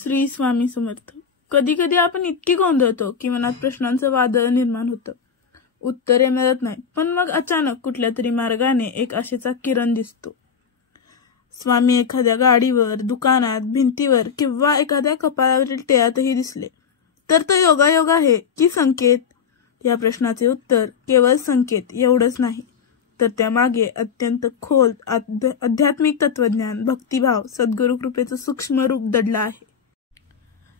श्री स्वामी समर्थ. कधी कधी आपण इतकी गोंधळतो की मनात प्रश्नांचं वादळ निर्माण होतं. उत्तरे मिळत नाहीत, पण मग अचानक कुठल्या तरी मार्गाने एक आशेचा किरण दिसतो. स्वामी एखाद्या गाडीवर, दुकानात, भिंतीवर किंवा एखाद्या कपाळावरील टिळ्यातही दिसले तर तो योगायोग आहे की संकेत? या प्रश्नाचे उत्तर केवळ संकेत एवढंच नाही, तर त्यामागे अत्यंत खोल आध्यात्मिक तत्वज्ञान, भक्तिभाव, सद्गुरु कृपेचं सूक्ष्म रूप दडलं आहे.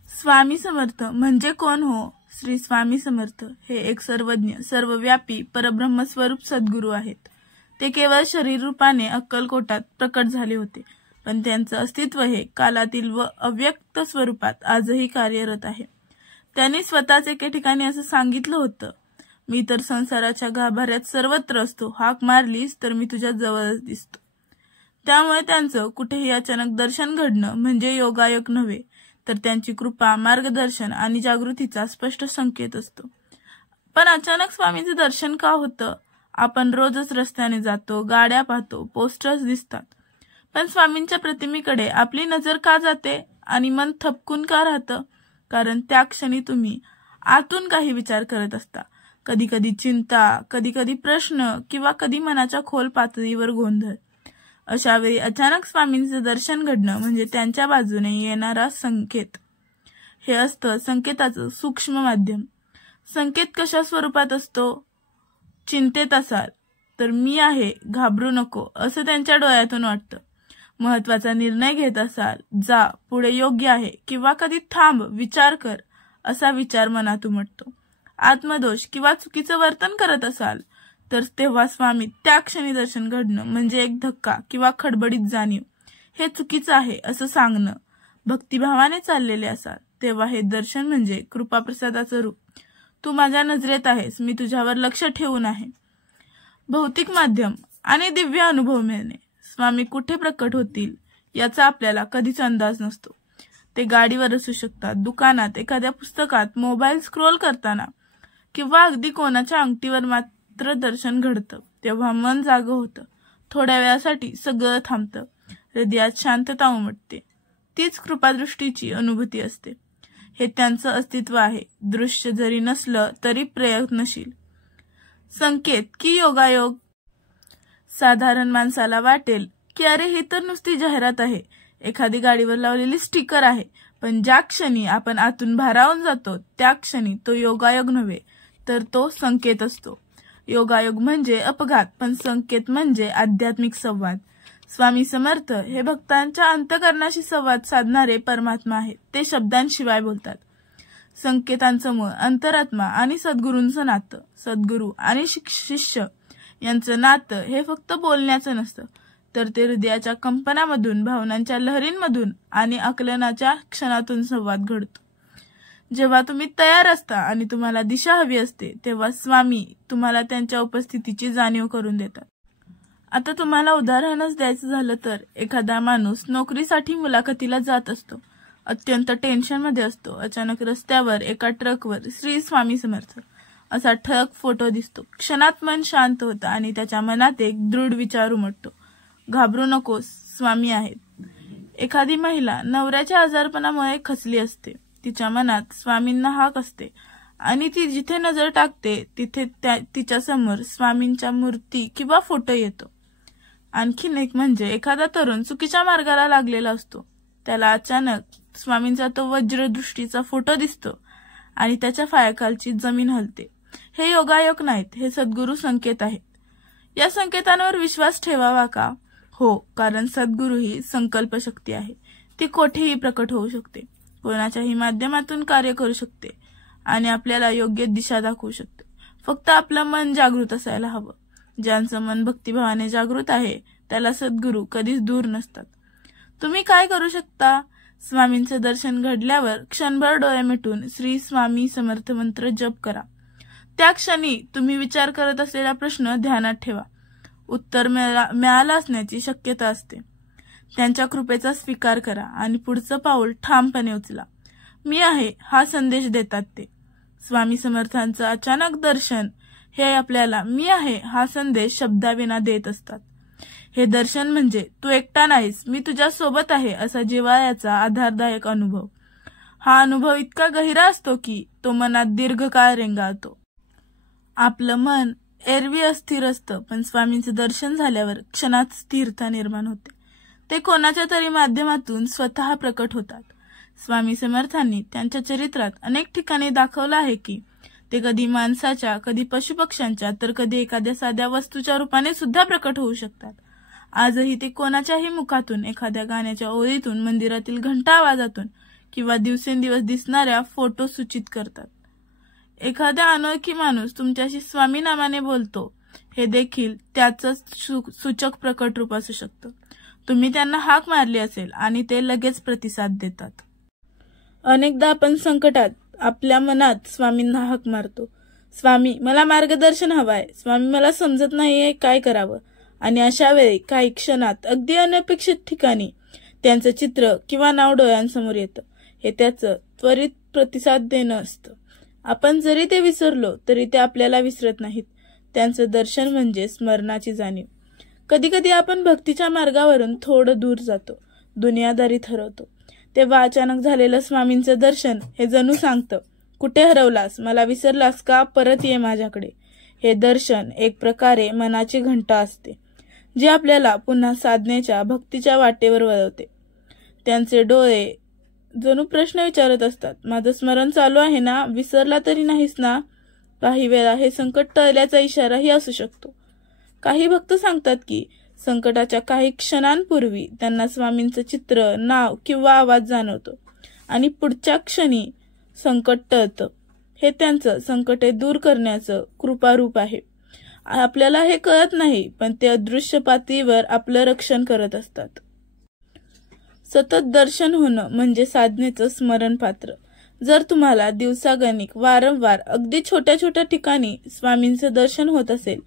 स्वामी समर्थ म्हणजे कोण हो? श्री स्वामी समर्थ हे एक सर्वज्ञ, सर्वव्यापी परब्रह्म स्वरूप सद्गुरू आहेत. ते केवळ शरीर रूपाने अक्कलकोटात प्रकट झाले होते, पण त्यांचं अस्तित्व हे कालातील व अव्यक्त स्वरूपात आजही कार्यरत आहे. त्यांनी स्वतःच एके ठिकाणी असं सांगितलं होतं, मी तर संसाराच्या गाभाऱ्यात सर्वत्र असतो, हाक मारलीस तर मी तुझ्या जवळच दिसतो. त्यामुळे त्यांचं कुठेही अचानक दर्शन घडणं म्हणजे योगायोग नव्हे, तर त्यांची कृपा, मार्गदर्शन आणि जागृतीचा स्पष्ट संकेत असतो. पण अचानक स्वामींचं दर्शन का होतं? आपण रोजच रस्त्याने जातो, गाड्या पाहतो, पोस्टर्स दिसतात, पण स्वामींच्या प्रतिमेकडे आपली नजर का जाते आणि मन थपकून का राहतं? कारण त्या क्षणी तुम्ही आतून काही विचार करत असता. कधी कधी चिंता, कधी कधी प्रश्न किंवा कधी मनाच्या खोल पातळीवर गोंधळ. अशा वेळी अचानक स्वामींचं दर्शन घडणं म्हणजे त्यांच्या बाजूने येणारा संकेत. हे असतं संकेताचं सूक्ष्म माध्यम. संकेत कशा स्वरूपात असतो? चिंतेत असाल तर मी आहे, घाबरू नको, असं त्यांच्या डोळ्यातून वाटतं. महत्वाचा निर्णय घेत असाल, जा, पुढे योग्य आहे, किंवा कधी थांब, विचार कर, असा विचार मनात उमटतो. आत्मदोष किंवा चुकीचं वर्तन करत असाल तर तेव्हा स्वामी त्या क्षणी दर्शन घडणं म्हणजे एक धक्का किंवा खडबडीत जाणीव, हे चुकीचं आहे असं सांगणं. भक्तिभावाने चाललेले असाल तेव्हा हे दर्शन म्हणजे कृपाप्रसादाचं रूप. तू माझ्या नजरेत आहेस, मी तुझ्यावर लक्ष ठेवून आहे. भौतिक माध्यम आणि दिव्य अनुभव मिळणे. स्वामी कुठे प्रकट होतील याचा आपल्याला कधीच अंदाज नसतो. ते गाडीवर असू शकतात, दुकानात, एखाद्या पुस्तकात, मोबाईल स्क्रोल करताना किंवा अगदी कोणाच्या अंगठीवर मात्र दर्शन घडतं. तेव्हा मन जागं होतं. थोड्या वेळासाठी सगळं थांबतं. हृदयात शांतता उमटते. तीच कृपादृष्टीची अनुभूती असते. हे त्यांचं अस्तित्व आहे, दृश्य जरी नसलं तरी प्रयत्नशील. संकेत की योगायोग? साधारण माणसाला वाटेल की अरे ही तर नुसती जाहिरात आहे, एखादी गाडीवर लावलेली स्टिकर आहे, पण ज्या क्षणी आपण आतून भारावून जातो त्या क्षणी तो योगायोग नव्हे, तर तो संकेत असतो. योगायोग म्हणजे अपघात, पण संकेत म्हणजे आध्यात्मिक संवाद. स्वामी समर्थ हे भक्तांच्या अंतःकरणाशी संवाद साधणारे परमात्मा आहेत. ते शब्दांशिवाय बोलतात. संकेतांचं मूळ अंतरात्मा आणि सद्गुरूंचं नातं. सद्गुरू आणि शिष्य यांचं नातं हे फक्त बोलण्याचं नसतं, तर ते हृदयाच्या कंपनामधून, भावनांच्या लहरींमधून आणि आकलनाच्या क्षणातून संवाद घडतो. जेव्हा तुम्ही तयार असता आणि तुम्हाला दिशा हवी असते, तेव्हा स्वामी तुम्हाला त्यांच्या उपस्थितीची जाणीव करून देतात. आता तुम्हाला उदाहरणच द्यायचं झालं तर एखादा माणूस नोकरीसाठी मुलाखतीला जात असतो, अत्यंत टेन्शनमध्ये असतो. अचानक रस्त्यावर एका ट्रकवर श्री स्वामी समर्थ असा ठळक फोटो दिसतो. क्षणात मन शांत होतं आणि त्याच्या मनात एक दृढ विचार उमटतो, घाबरू नकोस, स्वामी आहेत. एखादी महिला नवऱ्याच्या आजारपणामुळे खचली असते. तिच्या मनात स्वामींना हाक असते आणि ती जिथे नजर टाकते तिथे तिच्या समोर स्वामींच्या मूर्ती किंवा फोटो येतो. आणखीन एक म्हणजे एखादा तरुण चुकीच्या मार्गाला लागलेला असतो. त्याला अचानक स्वामींचा तो वज्रदृष्टीचा फोटो दिसतो आणि त्याच्या पायाखालची जमीन हलते. हे योगायोग नाहीत, हे सद्गुरू संकेत आहेत. या संकेतांवर विश्वास ठेवावा का? हो, कारण सद्गुरू ही संकल्प शक्ती आहे. ती कोठेही प्रकट होऊ शकते, कोणाच्याही माध्यमातून कार्य करू शकते आणि आपल्याला योग्य दिशा दाखवू शकते. फक्त आपलं मन जागृत असायला हवं. ज्यांचं मन भक्तिभावाने जागृत आहे त्याला सद्गुरू कधीच दूर नसतात. तुम्ही काय करू शकता? स्वामींचं दर्शन घडल्यावर क्षणभर डोळे मिटून श्री स्वामी समर्थ मंत्र जप करा. त्या क्षणी तुम्ही विचार करत असलेला प्रश्न ध्यानात ठेवा. उत्तर मिळालं असण्याची शक्यता असते. त्यांच्या कृपेचा स्वीकार करा आणि पुढचं पाऊल ठामपणे उचला. मी आहे हा संदेश देतात ते. स्वामी समर्थांचं अचानक दर्शन हे आपल्याला मी आहे हा संदेश शब्दाविना देत असतात. हे दर्शन म्हणजे तू एकटा नाहीस, मी तुझ्या सोबत आहे असा जिव्हाळ्याचा आधारदायक अनुभव. हा अनुभव इतका गहिरा असतो की तो मनात दीर्घकाळ रेंगाळतो. आपलं मन एरवी अस्थिर असतं, पण स्वामींचं दर्शन झाल्यावर क्षणात स्थिरता निर्माण होते. ते कोणाच्या तरी माध्यमातून स्वतः प्रकट होतात. स्वामी समर्थांनी त्यांच्या चरित्रात अनेक ठिकाणी दाखवलं आहे की ते कधी माणसाच्या, कधी पशुपक्ष्यांच्या, तर कधी एखाद्या साध्या वस्तूच्या रूपाने सुद्धा प्रकट होऊ शकतात. आजही ते कोणाच्याही मुखातून, एखाद्या गाण्याच्या ओळीतून, मंदिरातील घंटा आवाजातून किंवा दिवसेंदिवस दिसणाऱ्या फोटो सूचित करतात. एखादा अनोळखी माणूस तुमच्याशी स्वामी नामाने बोलतो हे देखील त्याचंच सूचक प्रकट रूप असू शकतं. तुम्ही त्यांना हाक मारली असेल आणि ते लगेच प्रतिसाद देतात. अनेकदा आपण संकटात आपल्या मनात स्वामींना हाक मारतो, स्वामी मला मार्गदर्शन हवंय, स्वामी मला समजत नाहीये काय करावं. आणि अशा वेळी काही क्षणात अगदी अनपेक्षित ठिकाणी त्यांचं चित्र किंवा नाव डोळ्यांसमोर येतं. हे त्याचं त्वरित प्रतिसाद देणं असतं. आपण जरी ते विसरलो तरी ते आपल्याला विसरत नाहीत. त्यांचं दर्शन म्हणजे स्मरणाची जाणीव. कधी कधी आपण भक्तीच्या मार्गावरून थोडं दूर जातो, दुनियादारी ठरवतो. तेव्हा अचानक झालेलं स्वामींचं दर्शन हे जणू सांगतं, कुठे हरवलास, मला विसरलास का, परत ये माझ्याकडे. हे दर्शन एक प्रकारे मनाची घंटा असते, जी आपल्याला पुन्हा साधनेच्या, भक्तीच्या वाटेवर वळवते. त्यांचे डोळे जणू प्रश्न विचारत असतात, माझं स्मरण चालू आहे ना, विसरला तरी नाहीस ना. काही वेळा हे संकट टळल्याचा इशाराही असू शकतो. काही भक्त सांगतात की संकटाच्या काही क्षणांपूर्वी त्यांना स्वामींचं चित्र, नाव किंवा आवाज जाणवतो आणि पुढच्या क्षणी संकट टळतं. हे त्यांचं संकटे दूर करण्याचं कृपारूप आहे. आपल्याला हे कळत नाही, पण ते अदृश्य पातळीवर आपलं रक्षण करत असतात. सतत दर्शन होणं म्हणजे साधनेचं स्मरण पात्र. जर तुम्हाला दिवसागणिक, वारंवार, अगदी छोट्या छोट्या ठिकाणी स्वामींचं दर्शन होत असेल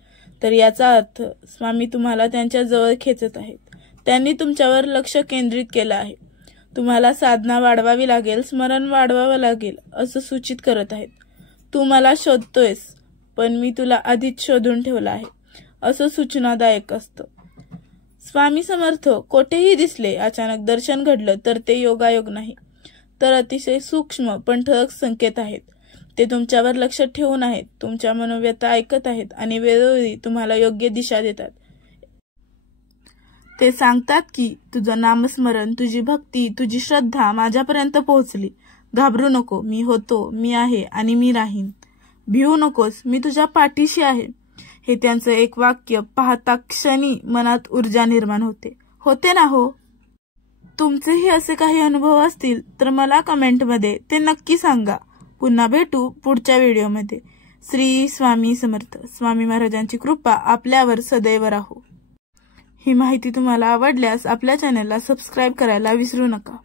तर याचा अर्थ स्वामी तुम्हाला त्यांच्या जवळ खेचत आहेत. त्यांनी तुमच्यावर लक्ष केंद्रित केलं आहे. तुम्हाला साधना वाढवावी लागेल, स्मरण वाढवावं लागेल असं सूचित करत आहेत. तू मला शोधतोयस, पण मी तुला आधीच शोधून ठेवलं आहे असं सूचनादायक असतं. स्वामी समर्थ कोठेही दिसले, अचानक दर्शन घडलं तर ते योगायोग नाही, तर अतिशय सूक्ष्म पण ठळक संकेत आहेत. ते तुमच्यावर लक्ष ठेवून आहेत, तुमच्या मनोव्यथा ऐकत आहेत आणि वेळोवेळी तुम्हाला योग्य दिशा देतात. ते सांगतात की तुझं नामस्मरण, तुझी भक्ती, तुझी श्रद्धा माझ्यापर्यंत पोहोचली. घाबरू नको, मी होतो, मी आहे आणि मी राहीन. भिवू नकोस, मी तुझ्या पाठीशी आहे. हे त्यांचं एक वाक्य पाहता क्षणी मनात ऊर्जा निर्माण होते ना हो. तुमचेही असे काही अनुभव असतील तर मला कमेंटमध्ये ते नक्की सांगा. पुन्हा भेटू पुढच्या व्हिडिओमध्ये. श्री स्वामी समर्थ. स्वामी महाराजांची कृपा आपल्यावर सदैव राहो. ही माहिती तुम्हाला आवडल्यास आपल्या चॅनलला सबस्क्राईब करायला विसरू नका.